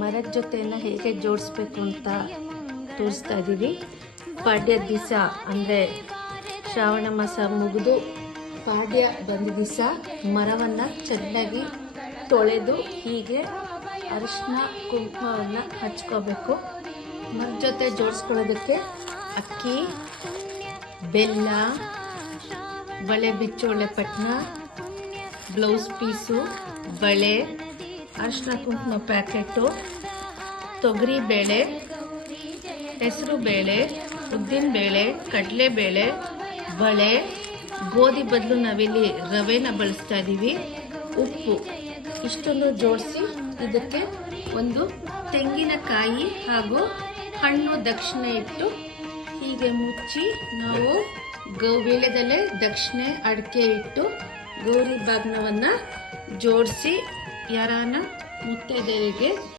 ಮರದ ಜೊತೆಯನ್ನ ಹೇಗೆ ಜೋಡಿಸ್ಬೇಕು ಅಂತ ತೋರಿಸ್ತಾ ಇದ್ದೀವಿ. ಪಾಡ್ಯದ ದಿವಸ ಅಂದರೆ ಶ್ರಾವಣ ಮಾಸ ಮುಗಿದು ಪಾಡ್ಯ ಬಂದ ದಿವಸ ಮರವನ್ನು ಚೆನ್ನಾಗಿ ತೊಳೆದು ಹೀಗೆ ಅರಿಶಿನ ಕುಂಕುಮವನ್ನು ಹಚ್ಕೋಬೇಕು. ಮರದ ಜೊತೆ ಜೋಡಿಸ್ಕೊಳ್ಳೋದಕ್ಕೆ ಅಕ್ಕಿ, ಬೆಲ್ಲ, ಬಳೆ ಬಿಚ್ಚೋಳೆ ಪಟ್ನ, ಬ್ಲೌಸ್ ಪೀಸು, ಬಳೆ, ಅರಿಶಿನ ಕುಂಕುಮ ಪ್ಯಾಕೆಟು, ತೊಗರಿಬೇಳೆ, ಹೆಸರು ಬೇಳೆ, ಉದ್ದಿನಬೇಳೆ, ಕಡಲೆಬೇಳೆ, ಬಳೆ, ಗೋಧಿ ಬದಲು ನಾವಿಲ್ಲಿ ರವೆನ ಬಳಸ್ತಾ ಇದ್ದೀವಿ, ಉಪ್ಪು ಇಷ್ಟೊಂದು ಜೋಡಿಸಿ ಇದಕ್ಕೆ ಒಂದು ತೆಂಗಿನಕಾಯಿ ಹಾಗೂ ಹಣ್ಣು ದಕ್ಷಿಣೆ ಇಟ್ಟು ಹೀಗೆ ಮುಚ್ಚಿ ನಾವು ವೀಳ್ಯದೆಲೆ, ದಕ್ಷಿಣೆ, ಅಡಿಕೆ ಇಟ್ಟು ಗೌರಿ ಬಾಗ್ನವನ್ನು ಜೋಡಿಸಿ ಯಾರಾನ ಮುತ್ತೈದೆಯರಿಗೆ